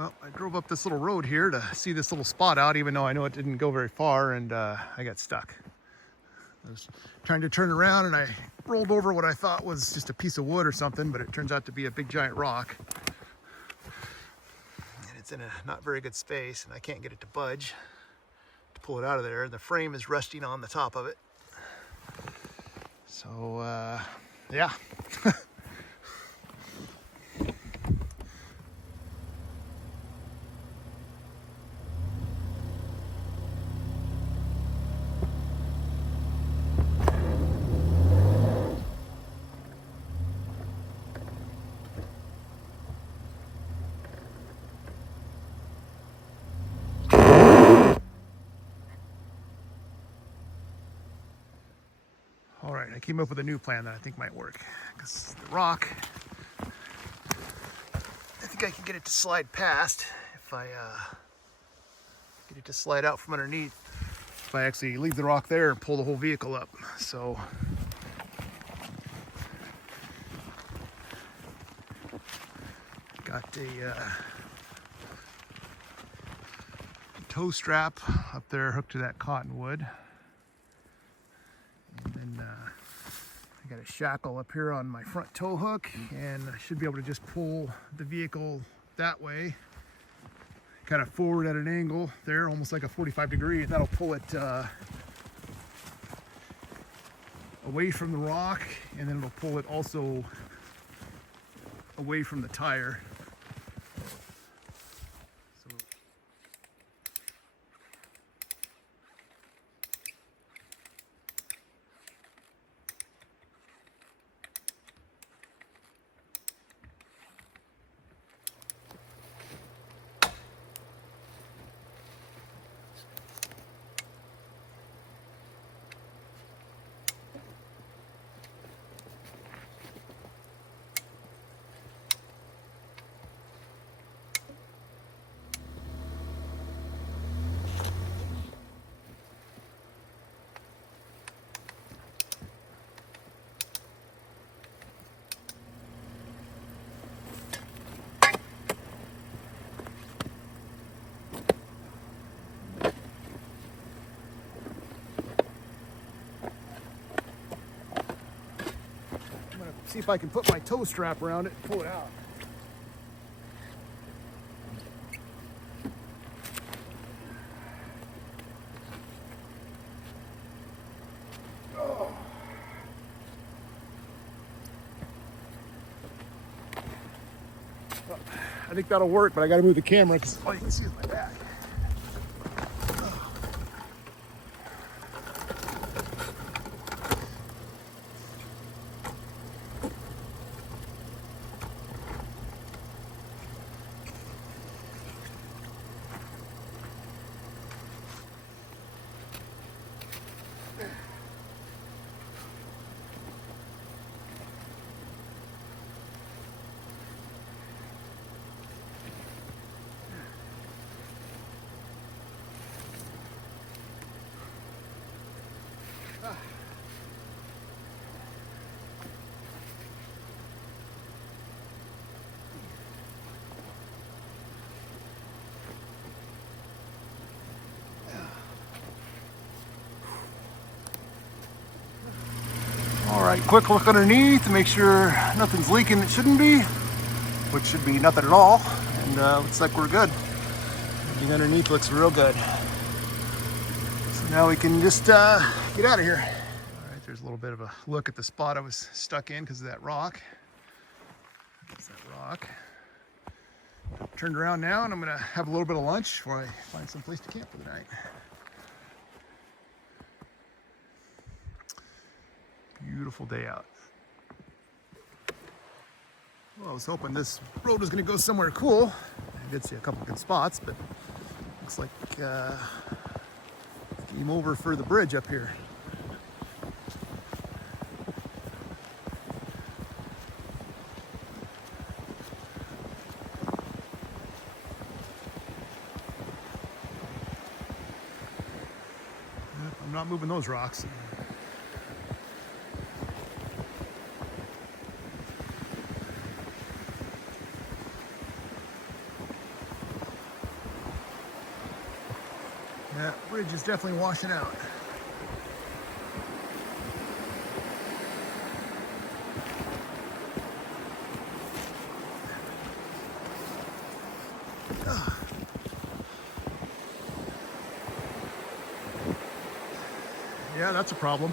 Well, I drove up this little road here to see this little spot out, even though I know it didn't go very far, and I got stuck. I was trying to turn around and I rolled over what I thought was just a piece of wood or something, but it turns out to be a big giant rock. And it's in a not very good space, and I can't get it to budge to pull it out of there. And the frame is resting on the top of it. So, yeah. All right, I came up with a new plan that I think might work. Because the rock, I think I can get it to slide past if I get it to slide out from underneath. If I actually leave the rock there and pull the whole vehicle up. So got a tow strap up there hooked to that cottonwood. And then I got a shackle up here on my front tow hook, and I should be able to just pull the vehicle that way, kind of forward at an angle there, almost like a 45 degree, and that'll pull it away from the rock, and then it'll pull it also away from the tire. See if I can put my tow strap around it and pull it out. Oh. Well, I think that'll work, but I got to move the camera because all you can see is my back. All right, quick look underneath to make sure nothing's leaking that shouldn't be, which should be nothing at all. And looks like we're good. Everything underneath looks real good. So now we can just get out of here. All right, there's a little bit of a look at the spot I was stuck in because of that rock. That's that rock. Turned around now, and I'm gonna have a little bit of lunch before I find some place to camp for the night. Beautiful day out. Well, I was hoping this road was going to go somewhere cool. I did see a couple good spots, but looks like game over for the bridge up here. Yep, I'm not moving those rocks. footage is definitely washing out. Yeah, that's a problem.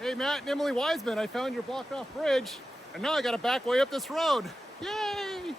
Hey, Matt and Emily Wiseman, I found your blocked off bridge, and now I got to back way up this road. Yay!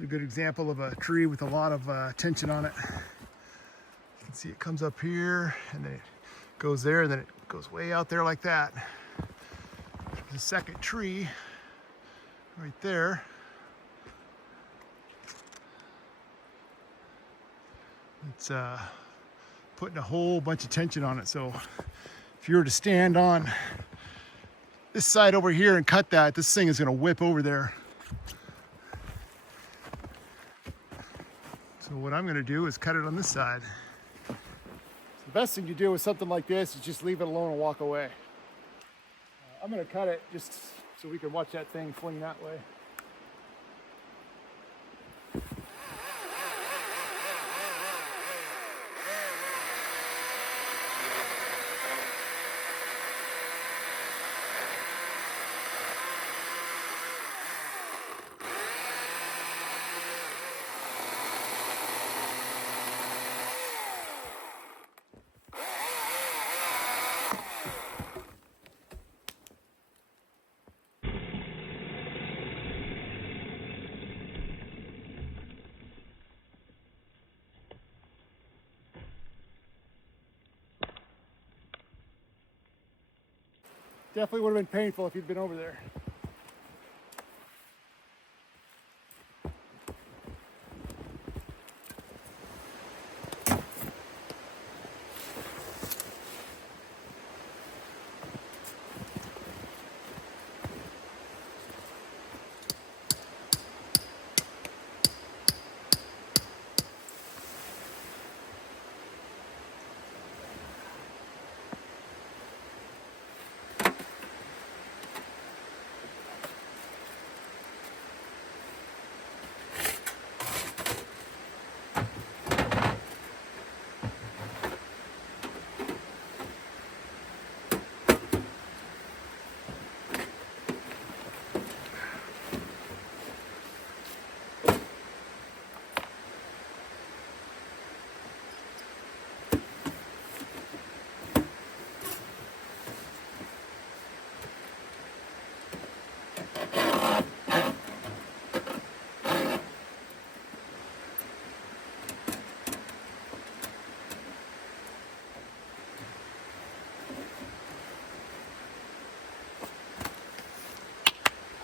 A good example of a tree with a lot of tension on it. You can see it comes up here and then it goes there and then it goes way out there like that. There's a second tree right there. It's putting a whole bunch of tension on it. So if you were to stand on this side over here and cut that, this thing is going to whip over there. So what I'm going to do is cut it on this side. So the best thing to do with something like this is just leave it alone and walk away. I'm going to cut it just so we can watch that thing fling that way. Definitely would have been painful if you'd been over there.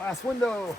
Last window.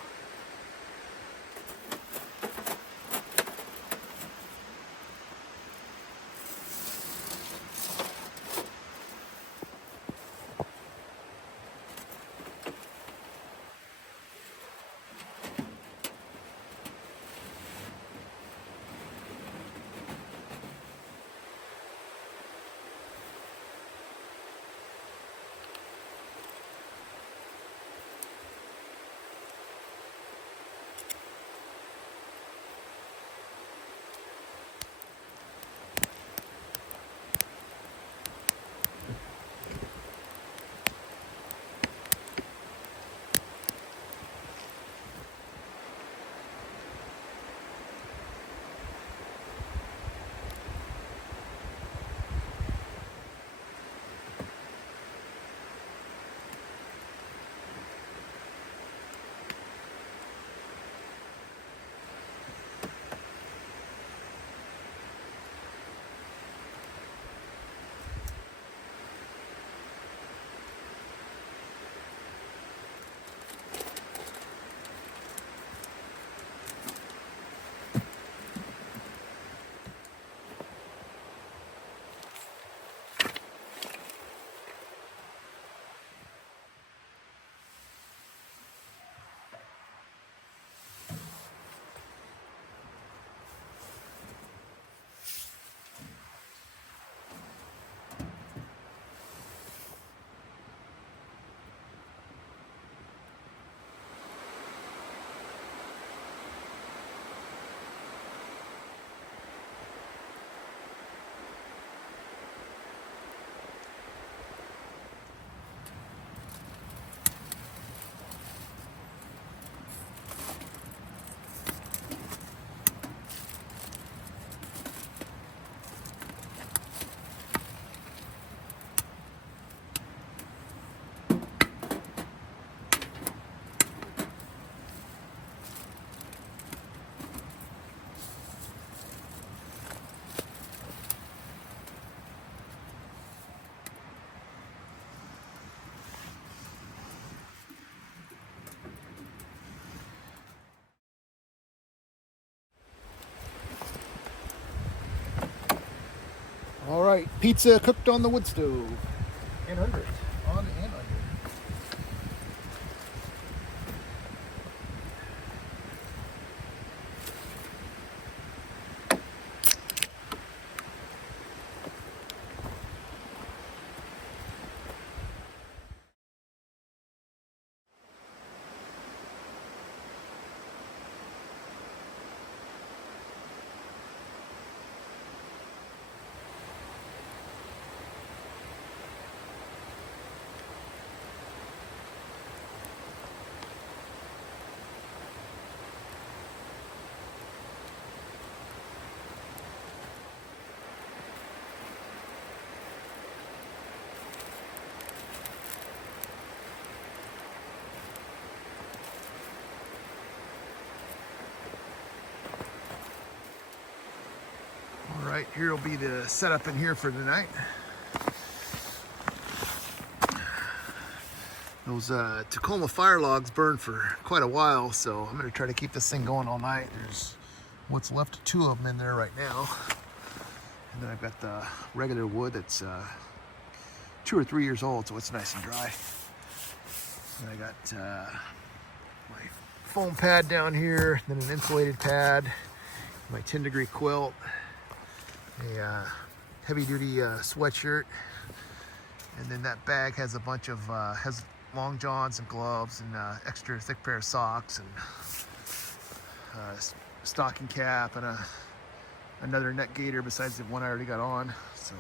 All right, pizza cooked on the wood stove. And under it. On and under. All right, here will be the setup in here for tonight. Those Tacoma fire logs burned for quite a while, so I'm going to try to keep this thing going all night. There's what's left of 2 of them in there right now. And then I've got the regular wood that's 2 or 3 years old, so it's nice and dry. And I got my foam pad down here, then an insulated pad, my 10-degree quilt, a heavy-duty sweatshirt, and then that bag has a bunch of has long johns and gloves and extra thick pair of socks and stocking cap and another net gaiter besides the one I already got on, so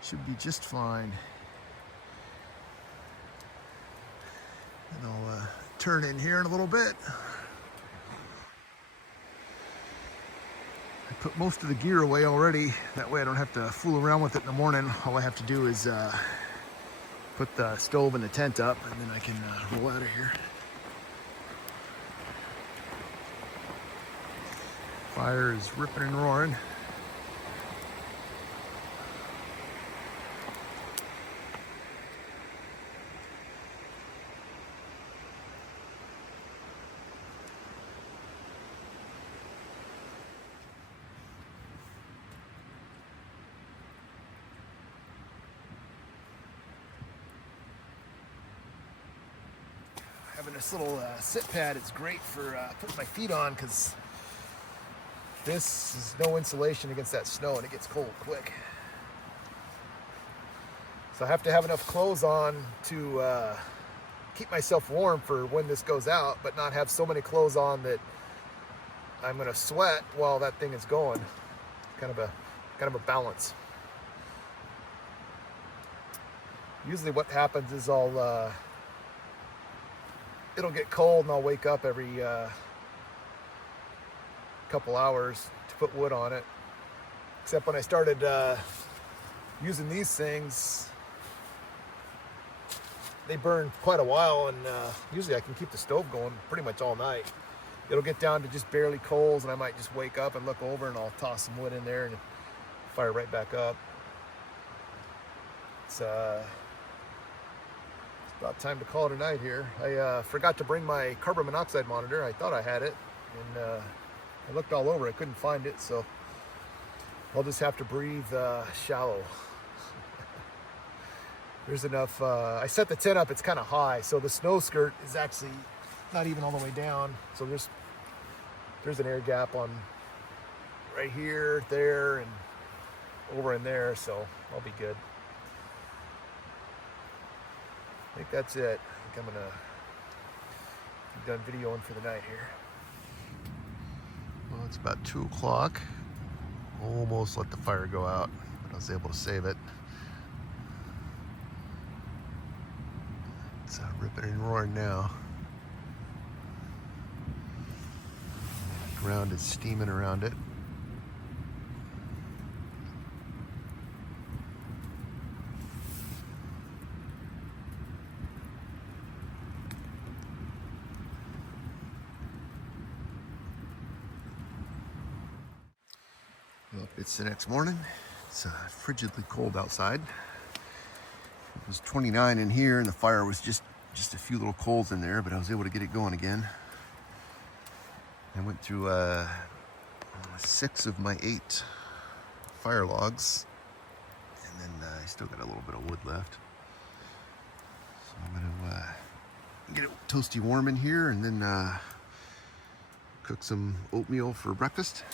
should be just fine. And I'll turn in here in a little bit. I put most of the gear away already, that way I don't have to fool around with it in the morning. All I have to do is put the stove and the tent up, and then I can roll out of here. Fire is ripping and roaring. this little sit pad is great for putting my feet on, because this is no insulation against that snow and it gets cold quick. So I have to have enough clothes on to keep myself warm for when this goes out, but not have so many clothes on that I'm gonna sweat while that thing is going. Kind of a balance. Usually what happens is it'll get cold and I'll wake up every couple hours to put wood on it. Except when I started using these things, they burn quite a while, and usually I can keep the stove going pretty much all night. It'll get down to just barely coals, and I might just wake up and look over and I'll toss some wood in there and fire right back up. It's about time to call it a night here. I forgot to bring my carbon monoxide monitor. I thought I had it, and I looked all over. I couldn't find it, so I'll just have to breathe shallow. There's enough. I set the tent up, it's kind of high, so the snow skirt is actually not even all the way down. So there's an air gap on right here, there, and over in there, so I'll be good. I think that's it. I think I'm gonna be done videoing for the night here. Well, it's about 2 o'clock. Almost let the fire go out, but I was able to save it. It's ripping and roaring now. The ground is steaming around it. Well, it's the next morning. It's frigidly cold outside. It was 29 in here, and the fire was just a few little coals in there, but I was able to get it going again. I went through 6 of my 8 fire logs, and then I still got a little bit of wood left. So I'm gonna get it toasty warm in here, and then cook some oatmeal for breakfast.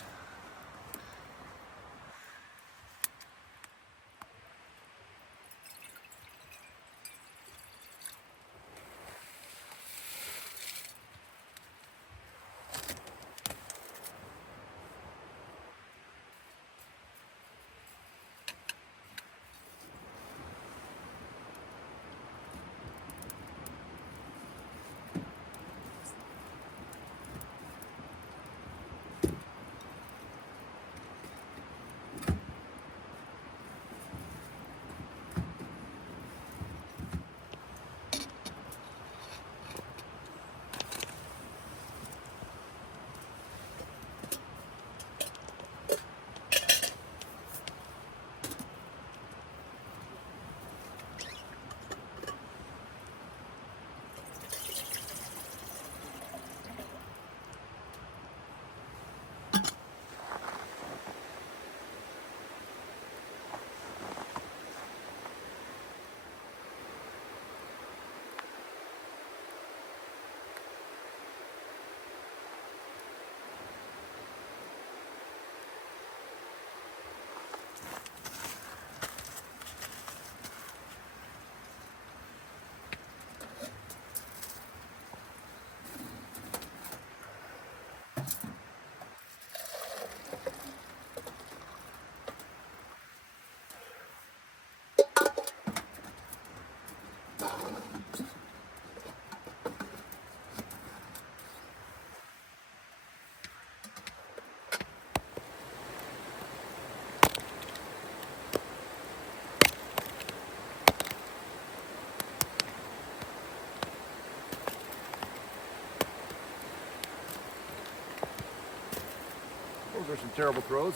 Those are some terrible throws.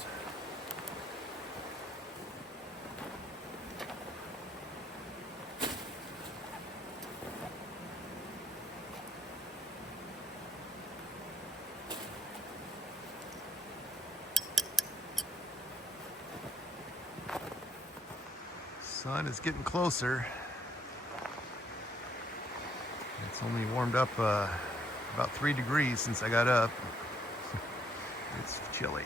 Sun is getting closer. It's only warmed up about 3 degrees since I got up. It's chilly.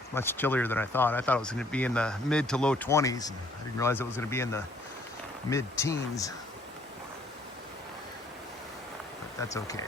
It's much chillier than I thought. I thought it was going to be in the mid to low 20s, and I didn't realize it was going to be in the mid-teens. But that's okay.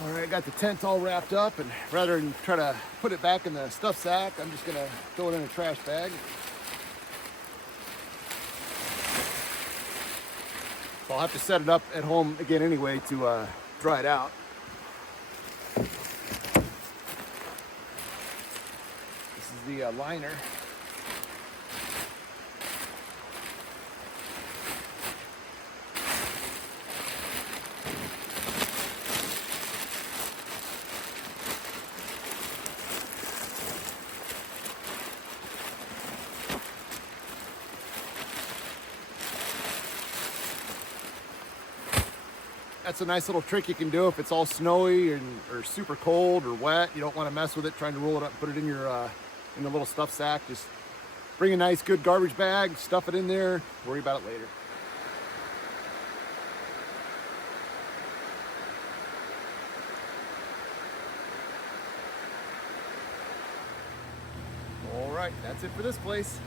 All right, I got the tent all wrapped up, and rather than try to put it back in the stuff sack, I'm just gonna throw it in a trash bag. So I'll have to set it up at home again anyway to dry it out. This is the liner. That's a nice little trick you can do if it's all snowy or super cold or wet. You don't want to mess with it trying to roll it up and put it in your in the little stuff sack. Just bring a nice good garbage bag, stuff it in there, worry about it later. All right, that's it for this place.